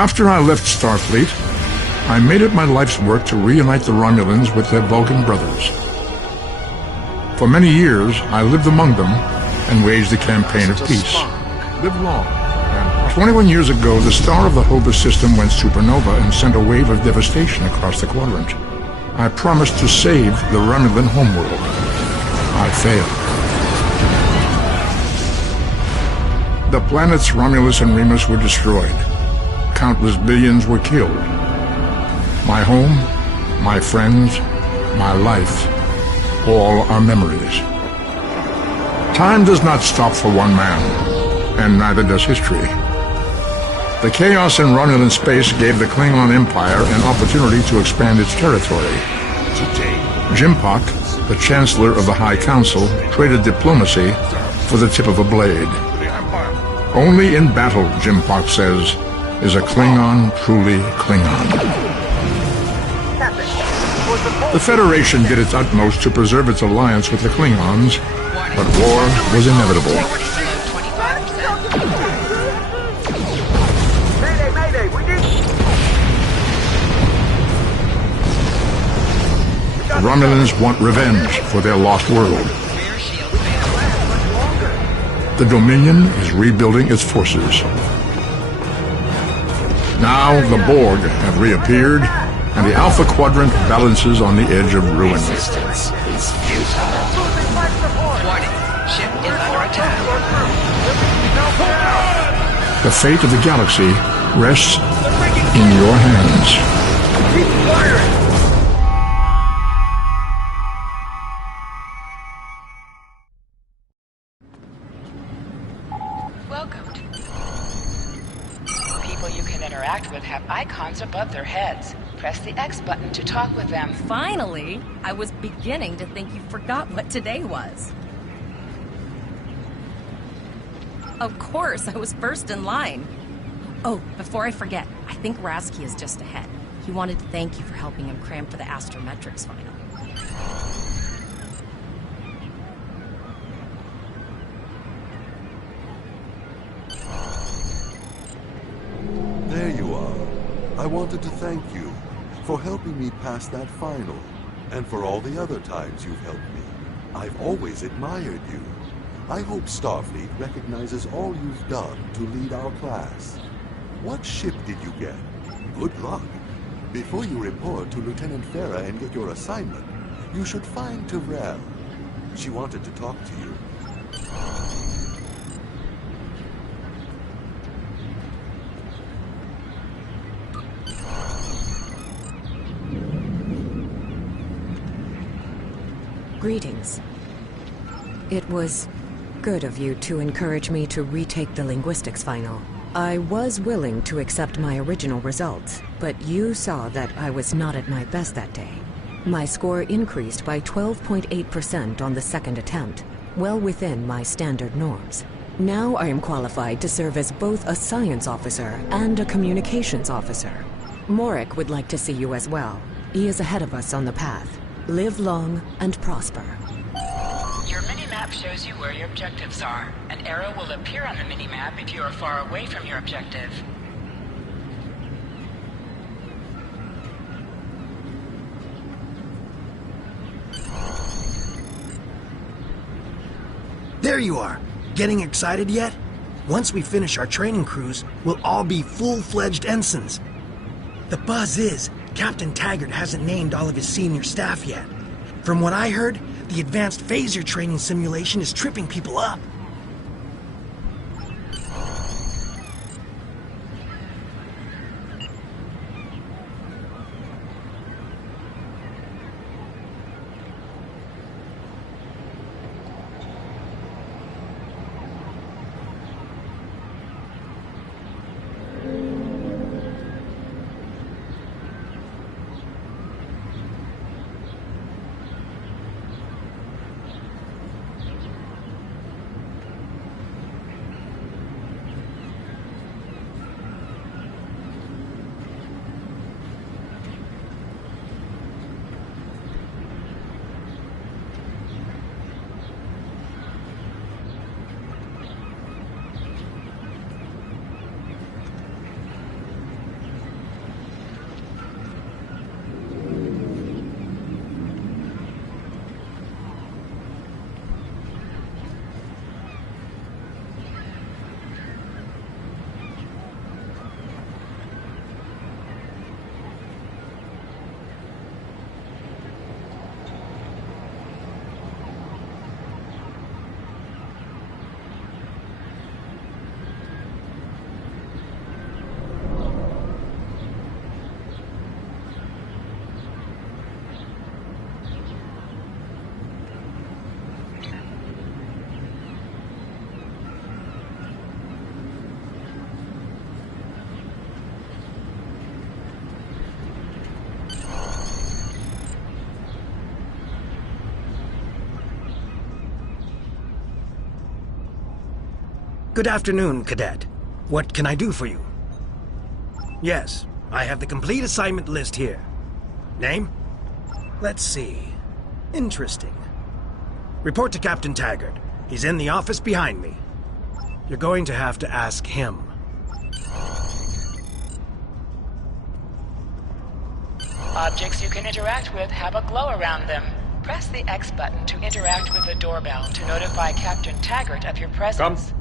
After I left Starfleet, I made it my life's work to reunite the Romulans with their Vulcan brothers. For many years, I lived among them and waged a campaign of peace. Live long. 21 years ago, the star of the Hova system went supernova and sent a wave of devastation across the quadrant. I promised to save the Romulan homeworld. I failed. The planets Romulus and Remus were destroyed. Countless billions were killed. My home, my friends, my life, all are memories. Time does not stop for one man, and neither does history. The chaos in Romulan space gave the Klingon Empire an opportunity to expand its territory. Jimpak, the Chancellor of the High Council, traded diplomacy for the tip of a blade. Only in battle, Jimpak says, is a Klingon truly Klingon. The Federation did its utmost to preserve its alliance with the Klingons, but war was inevitable. The Romulans want revenge for their lost world. The Dominion is rebuilding its forces. Now the Borg have reappeared, and the Alpha Quadrant balances on the edge of ruin. Resistance is futile. Warning, ship is under attack. The fate of the galaxy rests in your hands. Keep firing! Welcome. People you can interact with have icons above their heads. Press the X button to talk with them. Finally! I was beginning to think you forgot what today was. Of course, I was first in line. Oh, before I forget, I think Rasky is just ahead. He wanted to thank you for helping him cram for the astrometrics final. There you are. I wanted to thank you for helping me pass that final, and for all the other times you've helped me. I've always admired you. I hope Starfleet recognizes all you've done to lead our class. What ship did you get? Good luck. Before you report to Lieutenant Farah and get your assignment, you should find Tyrell. She wanted to talk to you. Greetings. It was good of you to encourage me to retake the linguistics final. I was willing to accept my original results, but you saw that I was not at my best that day. My score increased by 12.8% on the second attempt, well within my standard norms. Now I am qualified to serve as both a science officer and a communications officer. Morik would like to see you as well. He is ahead of us on the path. Live long and prosper. Your mini-map shows you where your objectives are. An arrow will appear on the mini-map if you are far away from your objective. There you are! Getting excited yet? Once we finish our training cruise, we'll all be full-fledged ensigns. The buzz is, Captain Taggart hasn't named all of his senior staff yet. From what I heard, the advanced phaser training simulation is tripping people up. Good afternoon, Cadet. What can I do for you? Yes, I have the complete assignment list here. Name? Let's see. Interesting. Report to Captain Taggart. He's in the office behind me. You're going to have to ask him. Objects you can interact with have a glow around them. Press the X button to interact with the doorbell to notify Captain Taggart of your presence.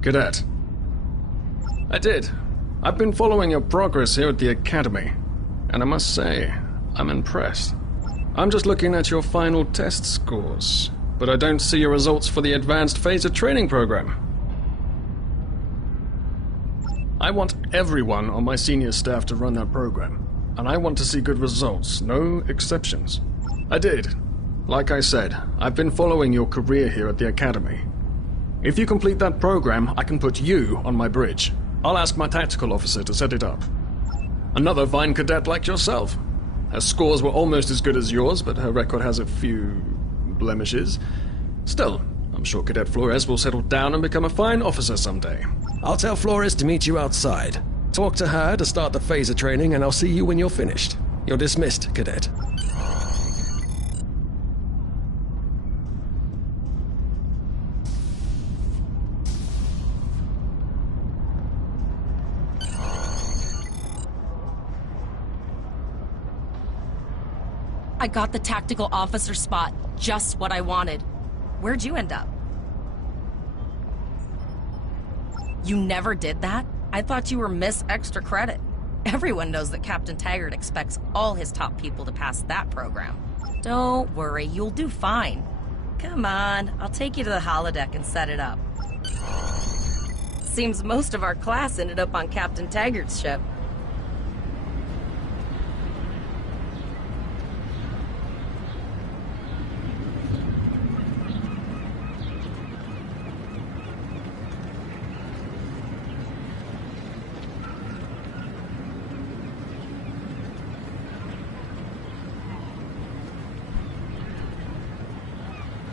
Cadet. I did. I've been following your progress here at the Academy, and I must say, I'm impressed. I'm just looking at your final test scores, but I don't see your results for the Advanced Phaser Training Program. I want everyone on my senior staff to run that program, and I want to see good results, no exceptions. I did. Like I said, I've been following your career here at the Academy. If you complete that program, I can put you on my bridge. I'll ask my tactical officer to set it up. Another fine cadet like yourself. Her scores were almost as good as yours, but her record has a few blemishes. Still, I'm sure Cadet Flores will settle down and become a fine officer someday. I'll tell Flores to meet you outside. Talk to her to start the phaser training, and I'll see you when you're finished. You're dismissed, Cadet. I got the tactical officer spot. Just what I wanted. Where'd you end up? You never did that? I thought you were Miss Extra Credit. Everyone knows that Captain Taggart expects all his top people to pass that program. Don't worry, you'll do fine. Come on, I'll take you to the holodeck and set it up. Seems most of our class ended up on Captain Taggart's ship.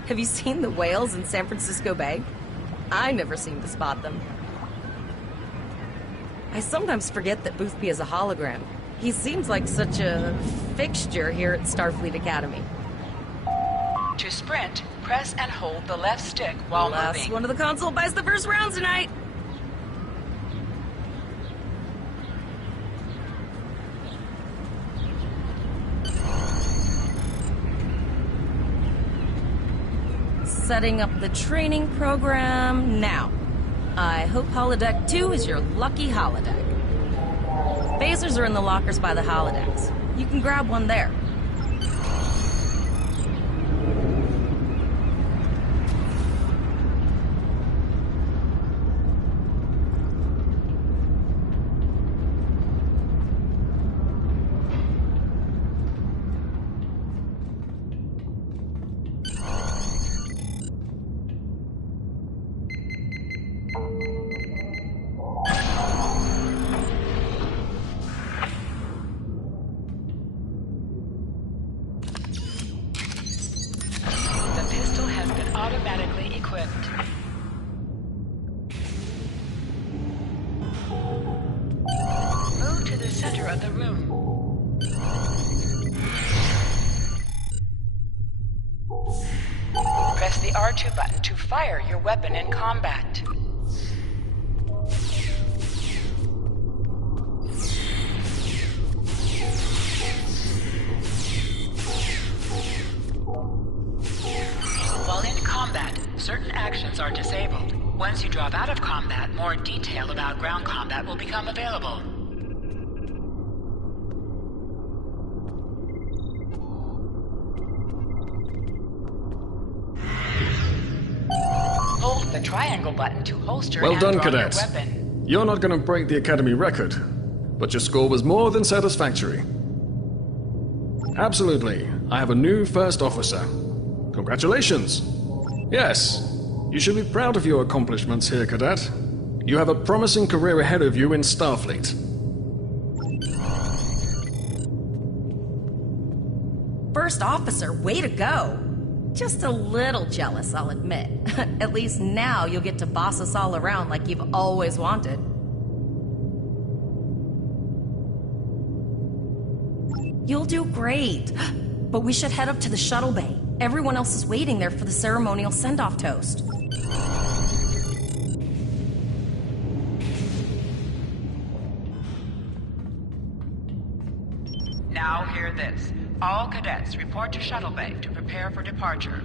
Have you seen the whales in San Francisco Bay? I never seem to spot them. I sometimes forget that Boothby is a hologram. He seems like such a fixture here at Starfleet Academy. To sprint, press and hold the left stick while Last moving. one of the console buys the first round tonight. Setting up the training program now. I hope Holodeck 2 is your lucky holodeck. Phasers are in the lockers by the holodecks. You can grab one there. Automatically equipped. Move to the center of the room. Press the R2 button to fire your weapon in combat. Certain actions are disabled. Once you drop out of combat, more detail about ground combat will become available. Hold the triangle button to holster Well and done, draw Cadet. your weapon. You're not going to break the Academy record, but your score was more than satisfactory. Absolutely. I have a new first officer. Congratulations. Yes, you should be proud of your accomplishments here, Cadet. You have a promising career ahead of you in Starfleet. First officer, way to go. Just a little jealous, I'll admit. At least now you'll get to boss us all around like you've always wanted. You'll do great. But we should head up to the shuttle bay. Everyone else is waiting there for the ceremonial send-off toast. Now hear this. All cadets report to shuttle bay to prepare for departure.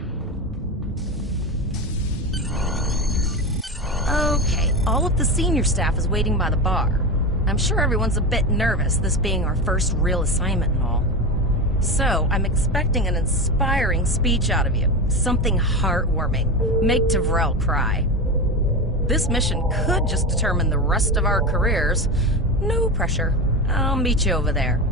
Okay, all of the senior staff is waiting by the bar. I'm sure everyone's a bit nervous, this being our first real assignment and all. So, I'm expecting an inspiring speech out of you. Something heartwarming. Make Tavrel cry. This mission could just determine the rest of our careers. No pressure. I'll meet you over there.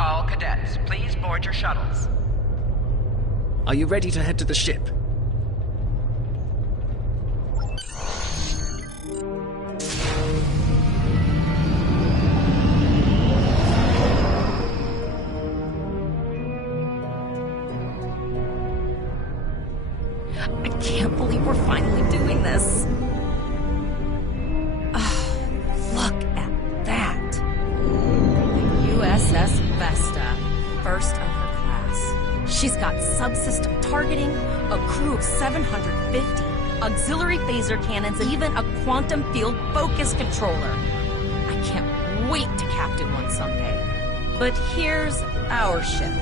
All cadets, please board your shuttles. Are you ready to head to the ship? I can't believe we're finally doing this. Oh, look at that. The USS Vesta, first of her class. She's got subsystem targeting, a crew of 750, auxiliary phaser cannons, and even a quantum field focus controller. I can't wait to captain one someday. But here's our ship.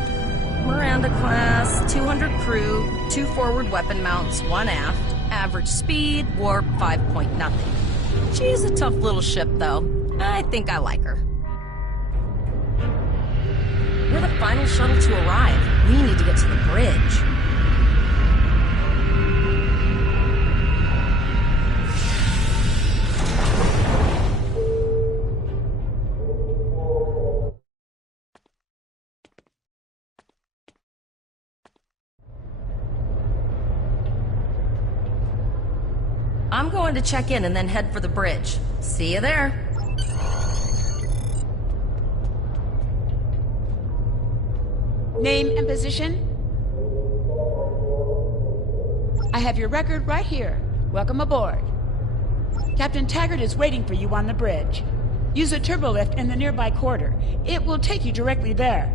Miranda class, 200 crew, 2 forward weapon mounts, 1 aft, average speed, warp 5 point nothing. She's a tough little ship, though. I think I like her. We're the final shuttle to arrive. We need to get to the bridge. I'm going to check in and then head for the bridge. See you there. Name and position? I have your record right here. Welcome aboard. Captain Taggart is waiting for you on the bridge. Use a turbolift in the nearby quarter. It will take you directly there.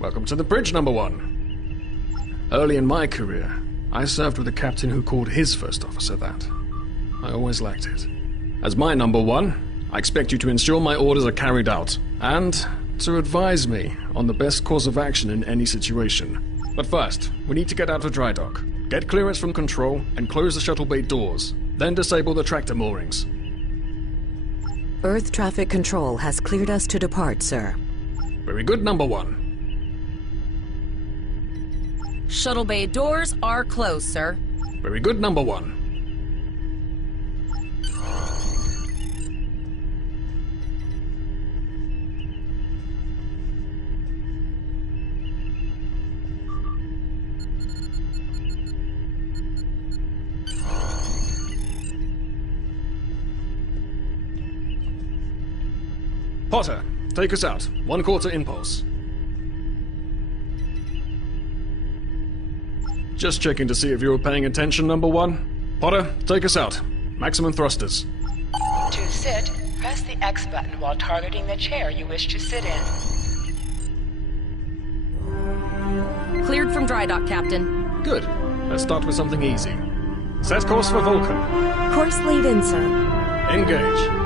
Welcome to the bridge, number 1. Early in my career, I served with a captain who called his first officer that. I always liked it. As my number 1, I expect you to ensure my orders are carried out, and to advise me on the best course of action in any situation. But first, we need to get out of dry dock, get clearance from control, and close the shuttle bay doors. Then disable the tractor moorings. Earth traffic control has cleared us to depart, sir. Very good, number 1. Shuttle bay doors are closed, sir. Very good, number 1. Potter, take us out. 1/4 impulse. Just checking to see if you were paying attention, number 1. Potter, take us out. Maximum thrusters. To sit, press the X button while targeting the chair you wish to sit in. Cleared from dry dock, Captain. Good. Let's start with something easy. Set course for Vulcan. Course lead in, sir. Engage.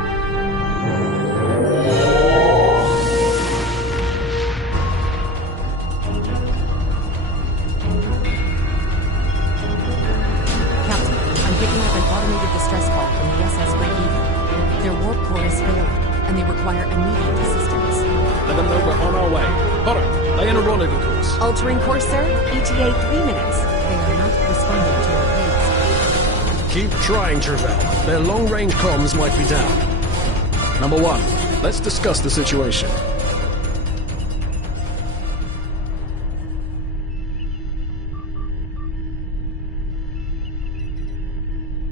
Captain, I'm picking up an automated distress call from the SS Eavon. Their warp core is failing, and they require immediate assistance. Let them know we're on our way. Potter, lay in a rendezvous course. Altering course, sir. ETA 3 minutes. They are not responding to our pleas. Keep trying, Travell. Their long-range comms might be down. Number 1, let's discuss the situation.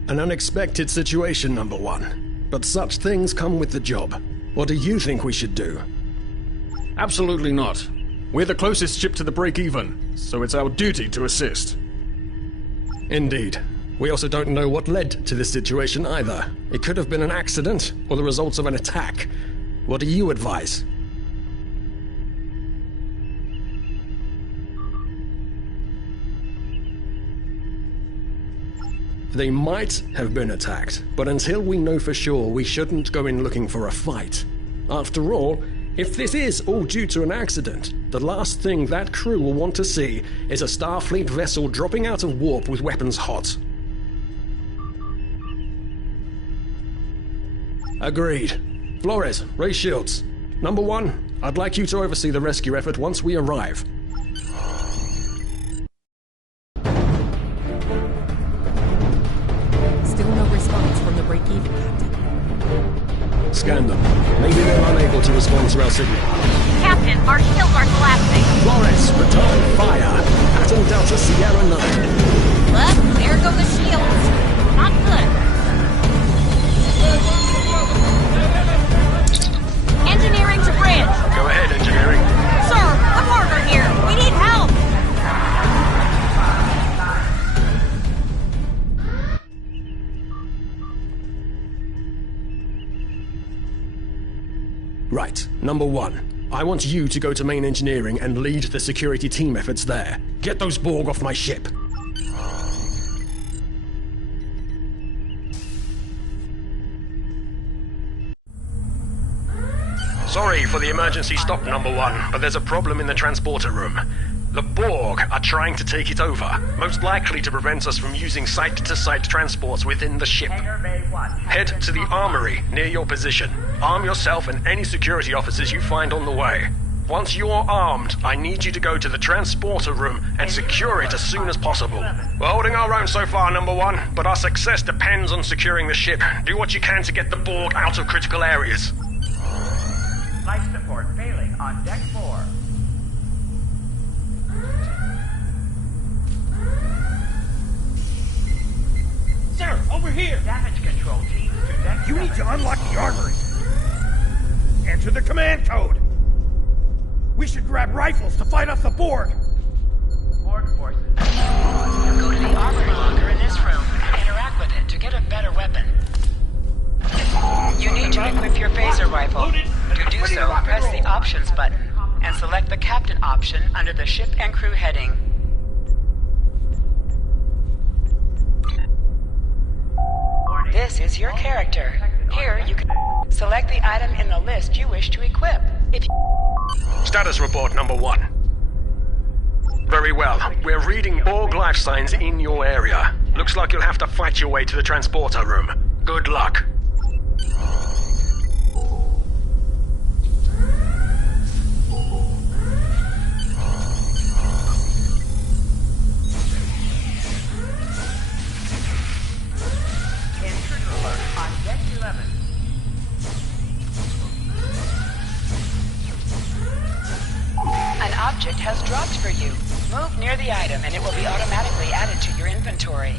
An unexpected situation, number 1. But such things come with the job. What do you think we should do? Absolutely not. We're the closest ship to the break-even, so it's our duty to assist. Indeed. We also don't know what led to this situation either. It could have been an accident, or the results of an attack. What do you advise? They might have been attacked, but until we know for sure, we shouldn't go in looking for a fight. After all, if this is all due to an accident, the last thing that crew will want to see is a Starfleet vessel dropping out of warp with weapons hot. Agreed. Flores, raise shields. Number 1, I'd like you to oversee the rescue effort once we arrive. Still no response from the break-even, Captain. Scan them. Maybe they're unable to respond to our signal. Captain, our shields are collapsing. Flores, return fire. Pattern Delta Sierra 9. Well, there go the shields. Not good. Engineering to bridge. Go ahead, engineering. Sir, a partner here. We need help. Right. Number 1. I want you to go to main engineering and lead the security team efforts there. Get those Borg off my ship. Sorry for the emergency stop, number 1, but there's a problem in the transporter room. The Borg are trying to take it over, most likely to prevent us from using site-to-site transports within the ship. Head to the armory near your position. Arm yourself and any security officers you find on the way. Once you're armed, I need you to go to the transporter room and secure it as soon as possible. We're holding our own so far, number 1, but our success depends on securing the ship. Do what you can to get the Borg out of critical areas. Life support failing on deck 4. Sir, over here! Damage control team to deck 7. You need to unlock the armory. Enter the command code. We should grab rifles to fight off the Borg. Borg forces. Go to the armory locker in this room and interact with it to get a better weapon. You need to equip your phaser rifle. To do so, press the options button and select the captain option under the ship and crew heading. This is your character. Here, you can select the item in the list you wish to equip. Status report, number 1. Very well. We're reading Borg life signs in your area. Looks like you'll have to fight your way to the transporter room. Good luck. Intruder alert on deck 11. An object has dropped for you. Move near the item and it will be automatically added to your inventory.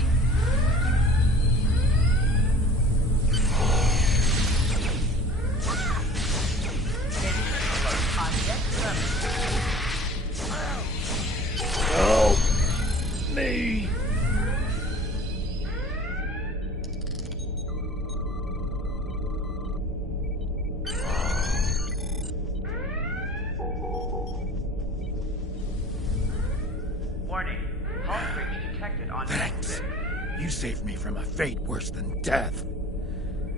Thanks. You saved me from a fate worse than death.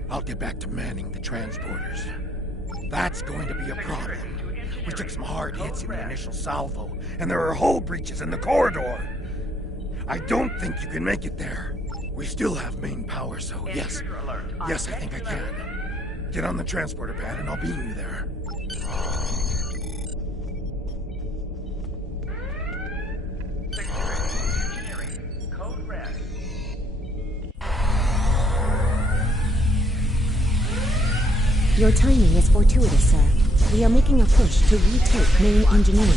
I'll get back to manning the transporters. That's going to be a problem. We took some hard hits in the initial salvo, and there are hull breaches in the corridor. I don't think you can make it there. We still have main power, so yes. Yes, I think I can. Get on the transporter pad and I'll beam you there. Engineering. Code red. Your timing is fortuitous, sir. We are making a push to retake main engineering.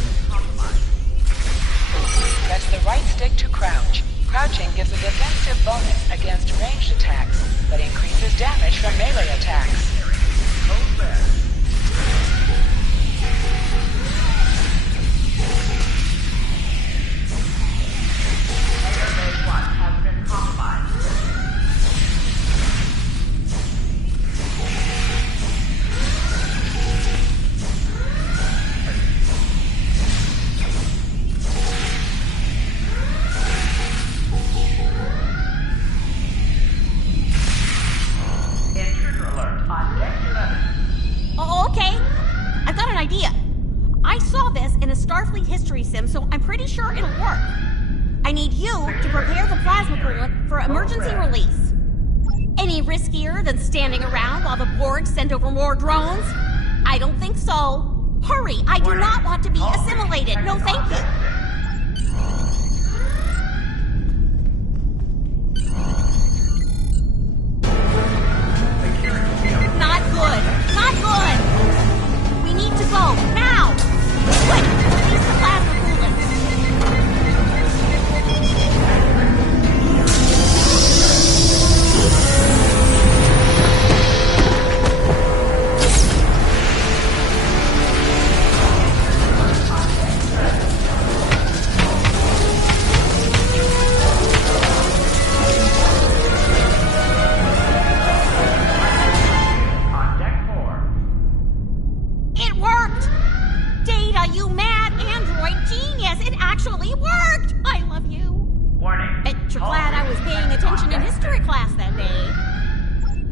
Press the right stick to crouch. Crouching gives a defensive bonus against ranged attacks, but increases damage from melee attacks. Code red. Airbase 1 has been compromised. Intruder alert on deck 11. Oh, okay. I've got an idea. I saw this in a Starfleet history sim, so I'm pretty sure it'll work. I need you to prepare the plasma coolant for emergency release. Any riskier than standing around while the Borg send over more drones? I don't think so. Hurry, I do not want to be assimilated. No, thank you. Not good. Not good. We need to go now. Quick, release the plasma coolant. On deck 4. It worked! Data, you mad android genius! It actually worked! I love you. Warning. Bet you're glad I was paying attention in history class that day.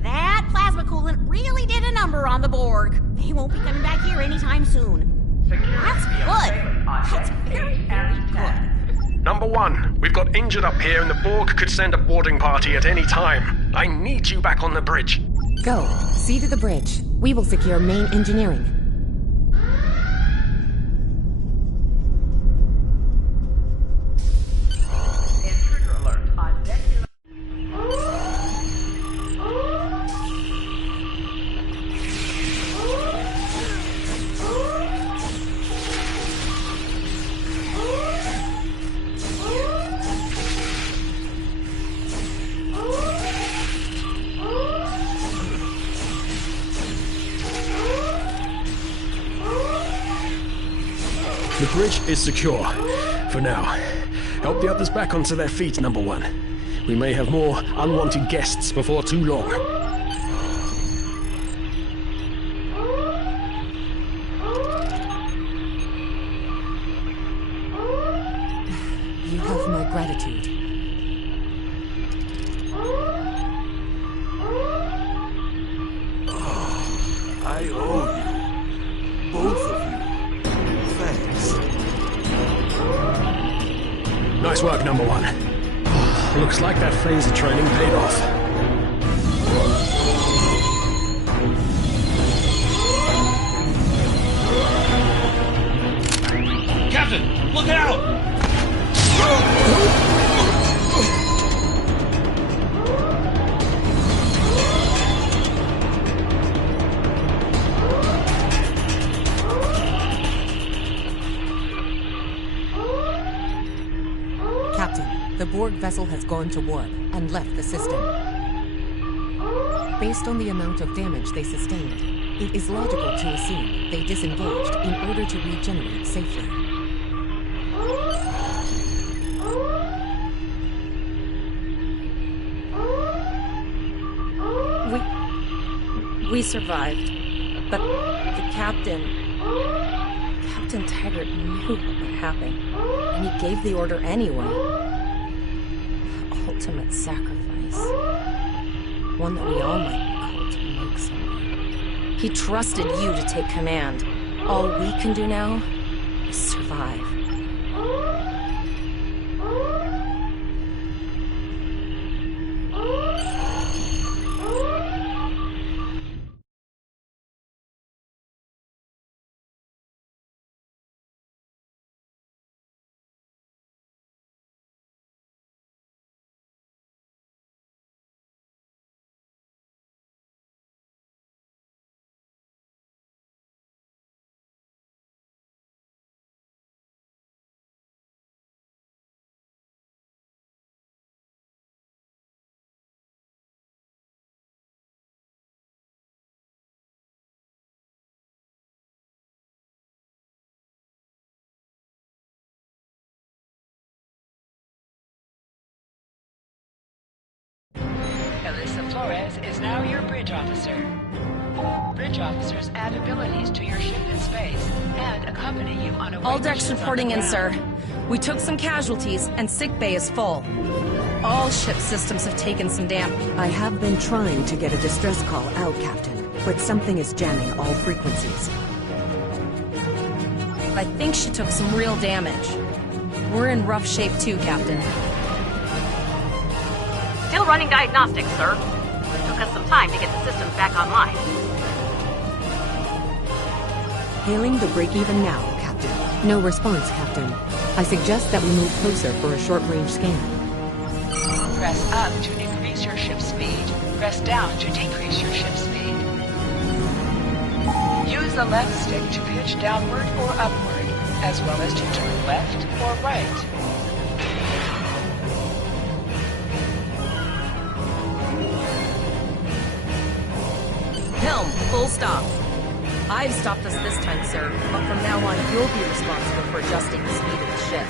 That plasma coolant really did a number on the Borg. They won't be coming back here anytime soon. That's good. That's very, very good. Number 1, we've got injured up here and the Borg could send a boarding party at any time. I need you back on the bridge. Go. See to the bridge. We will secure main engineering. Intruder alert on deck 11. The bridge is secure. For now. Help the others back onto their feet, number 1. We may have more unwanted guests before too long. You have my gratitude. I owe you. Both of you. Thanks. Nice work, number 1. Looks like that phaser training paid off. Captain, look out! Captain, the Borg vessel has gone to warp and left the system. Based on the amount of damage they sustained, it is logical to assume they disengaged in order to regenerate safely. We survived, but the Captain Taggart knew what would happen, and he gave the order anyway. ultimate sacrifice. One that we all might be called to make someday. He trusted you to take command. All we can do now is survive. Flores is now your bridge officer. Bridge officers add abilities to your ship in space and accompany you on a All decks reporting in, sir. We took some casualties and sickbay is full. All ship systems have taken some damage. I have been trying to get a distress call out, Captain, but something is jamming all frequencies. I think she took some real damage. We're in rough shape too, Captain. Still running diagnostics, sir. Took us some time to get the systems back online. Hailing the break-even now, Captain. No response, Captain. I suggest that we move closer for a short-range scan. Press up to increase your ship speed. Press down to decrease your ship speed. Use the left stick to pitch downward or upward, as well as to turn left or right. Helm, full stop. I've stopped us this time, sir, but from now on you'll be responsible for adjusting the speed of the ship.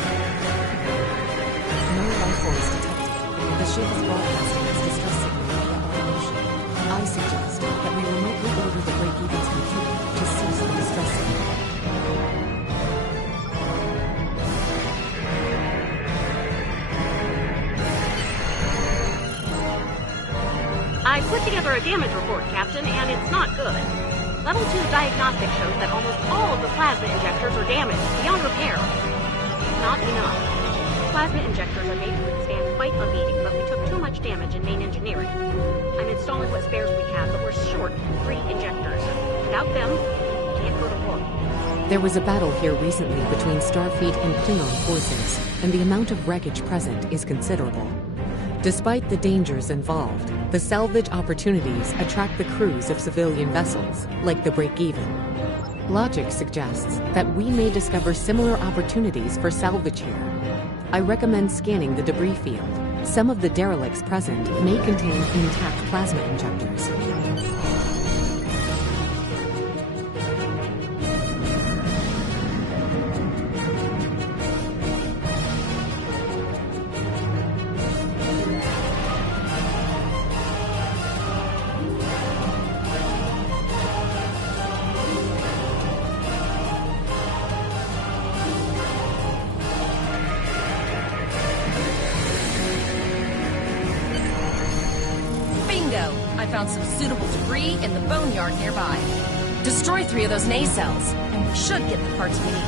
No life forms detected. The ship is broadcasting its distress signal via our ocean. I suggest that we remotely order the break-even's computer to cease the distress signal. I put together a damage report, Captain, and it's not good. Level 2 diagnostic shows that almost all of the plasma injectors are damaged beyond repair. Not enough. Plasma injectors are made to withstand quite a beating, but we took too much damage in main engineering. I'm installing what spares we have, but we're short 3 injectors. Without them, we can't go to war. There was a battle here recently between Starfleet and Klingon forces, and the amount of wreckage present is considerable. Despite the dangers involved, the salvage opportunities attract the crews of civilian vessels, like the Break-Even. Logic suggests that we may discover similar opportunities for salvage here. I recommend scanning the debris field. Some of the derelicts present may contain intact plasma injectors. I found some suitable debris in the boneyard nearby. Destroy 3 of those nacelles, and we should get the parts we need.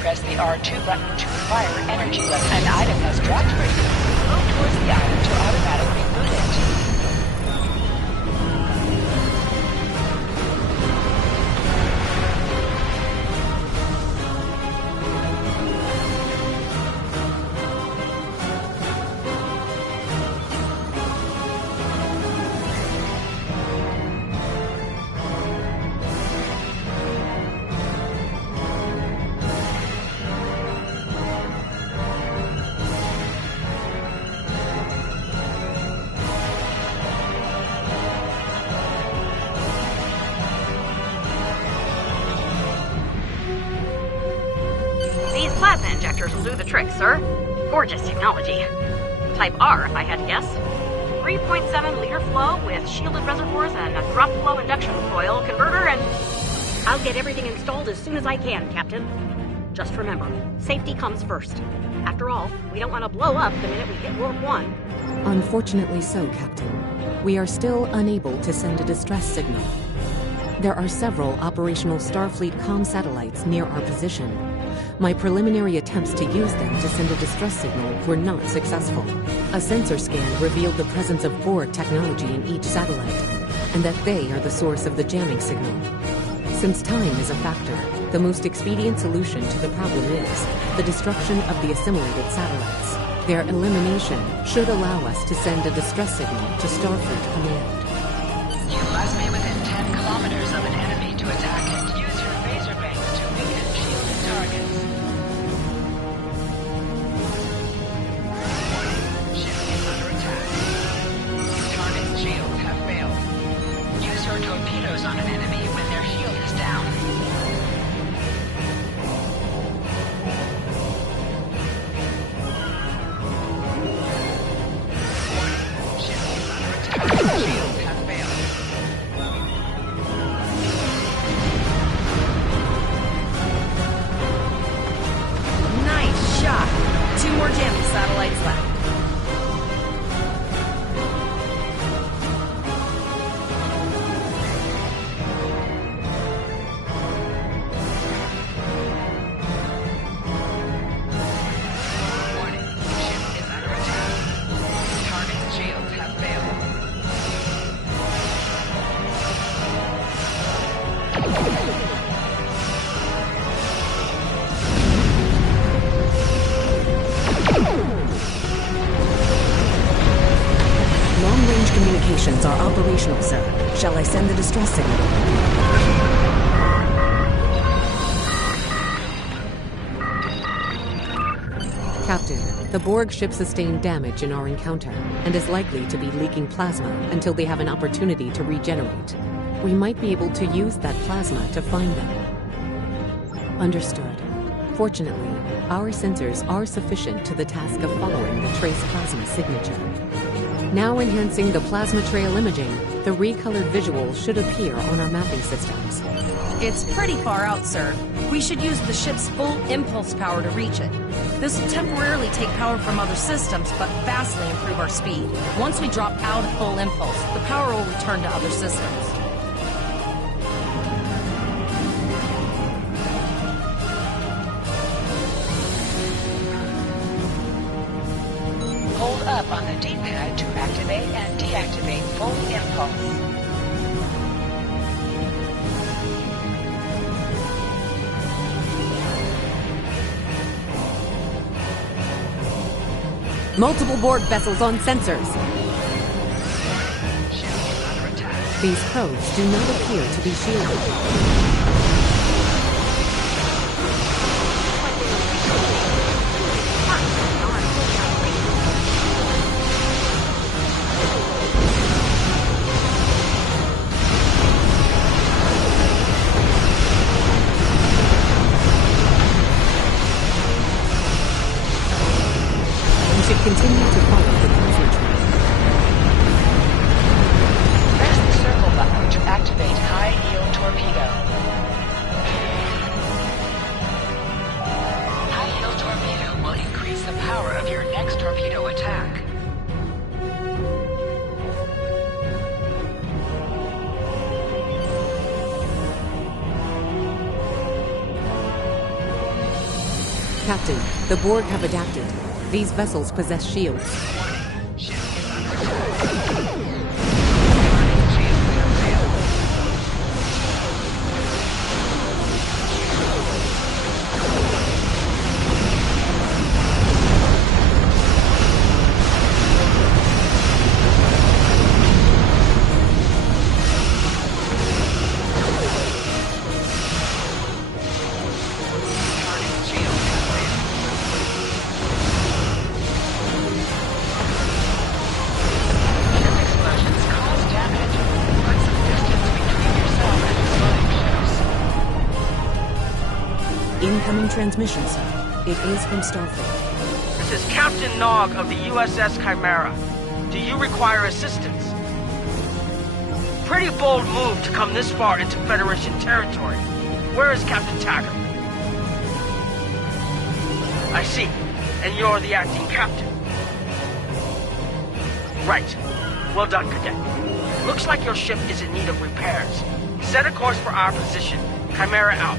Press the R2 button to fire energy weapon. An item has dropped for you. Move towards the item to automatically boot it. Plasma injectors will do the trick, sir. Gorgeous technology. Type R, if I had to guess. 3.7 liter flow with shielded reservoirs and a drop flow induction coil converter and... I'll get everything installed as soon as I can, Captain. Just remember, safety comes first. After all, we don't want to blow up the minute we hit Warp 1. Unfortunately so, Captain. We are still unable to send a distress signal. There are several operational Starfleet comm satellites near our position. My preliminary attempts to use them to send a distress signal were not successful. A sensor scan revealed the presence of Borg technology in each satellite, and that they are the source of the jamming signal. Since time is a factor, the most expedient solution to the problem is the destruction of the assimilated satellites. Their elimination should allow us to send a distress signal to Starfleet Command. You must be within 10 kilometers of an enemy to attack it. Use your phaser bangs to weaken shielded targets. Ship is under attack. Target's shields have failed. Use your torpedoes on an enemy when their shield is down. Ship is under attack. Shields have failed. Nice shot. 2 more jamming satellites left. Warning. Ship is under attack. Target's shields have failed. Long-range communications are operational, sir. Shall I send the distress signal? Captain, the Borg ship sustained damage in our encounter and is likely to be leaking plasma until they have an opportunity to regenerate. We might be able to use that plasma to find them. Understood. Fortunately, our sensors are sufficient to the task of following the trace plasma signature. Now enhancing the plasma trail imaging, the recolored visual should appear on our mapping systems. It's pretty far out, sir. We should use the ship's full impulse power to reach it. This will temporarily take power from other systems, but vastly improve our speed. Once we drop out of full impulse, the power will return to other systems. Hold up on the D-pad to activate and deactivate full impulse. Multiple Borg vessels on sensors. Ship is under attack. These probes do not appear to be shielded. Continue to follow the plasma trail. Press the circle button to activate high-yield torpedo. High-yield torpedo will increase the power of your next torpedo attack. Captain, the Borg have adapted. These vessels possess shields. Ship is under attack. Target shields have failed. Target shields have failed. Ship explosions cause damage. Put some distance between yourself and exploding ships. Incoming transmission, sir. It is from Starfleet. This is Captain Nog of the USS Chimera. Do you require assistance? Pretty bold move to come this far into Federation territory. Where is Captain Taggart? I see. And you're the acting captain. Right. Well done, Cadet. Looks like your ship is in need of repairs. Set a course for our position. Chimera out.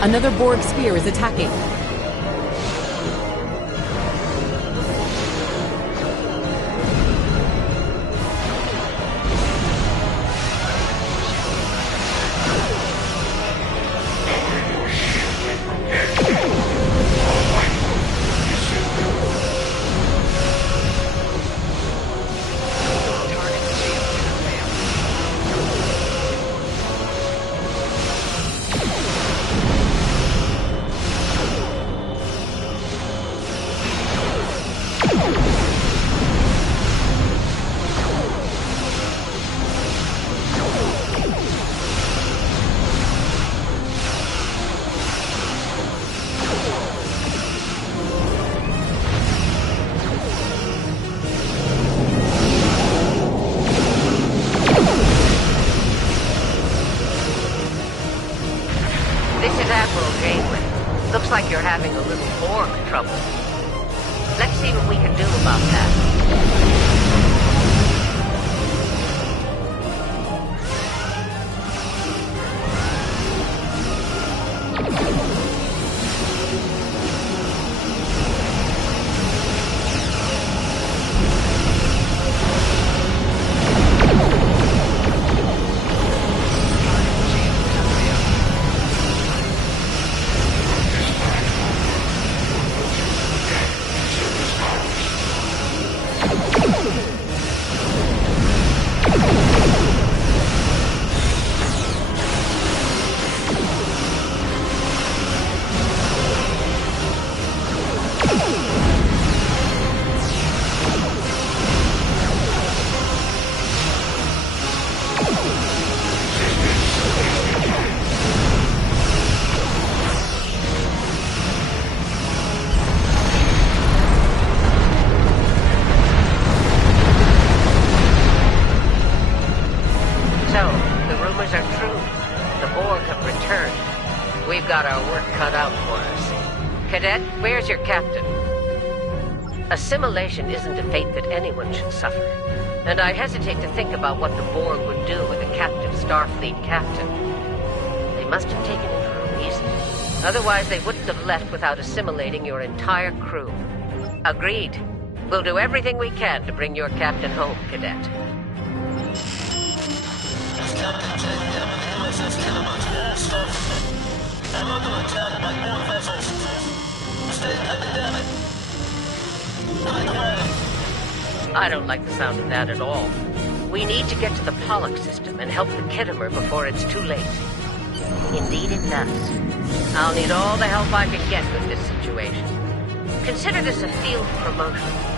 Another Borg sphere is attacking. Looks like you're having a little Borg trouble. Let's see what we can do about that. Cadet, where's your captain? Assimilation isn't a fate that anyone should suffer, and I hesitate to think about what the Borg would do with a captive Starfleet captain. They must have taken him for a reason. Otherwise, they wouldn't have left without assimilating your entire crew. Agreed. We'll do everything we can to bring your captain home, Cadet. I'm under attack by more vessels. I don't like the sound of that at all. We need to get to the Pollock system and help the Kittimer before it's too late. Indeed it does. I'll need all the help I can get with this situation. Consider this a field promotion.